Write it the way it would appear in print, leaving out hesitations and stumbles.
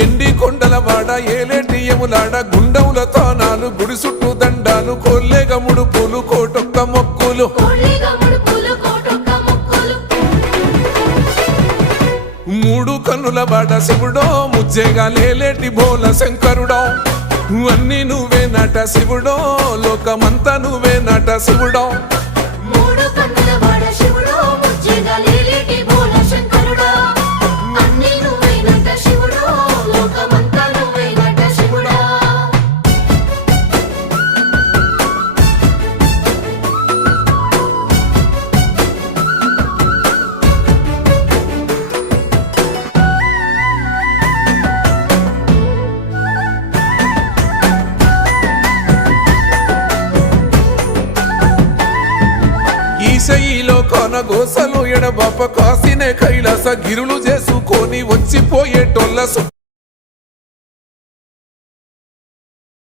ఎండి కొండల వాడ ఏలేటియములాడ గుండముల తానాలు గుడి చుట్టూ దండాలు కొల్లేగ ముడుపులు కోటొక్క మొక్కులు మూడు కన్నుల వాడ శివుడో ముజ్జేగా లేలేటి బోల శంకరుడో అన్ని నువ్వే నట శివుడో లోకమంతా నువ్వే నట శివుడో ఈశయిలో కొనగోసలు ఎడబాప కాసినే కైలాస గిరులు చేసుకొని వచ్చిపోయేటోళ్ళ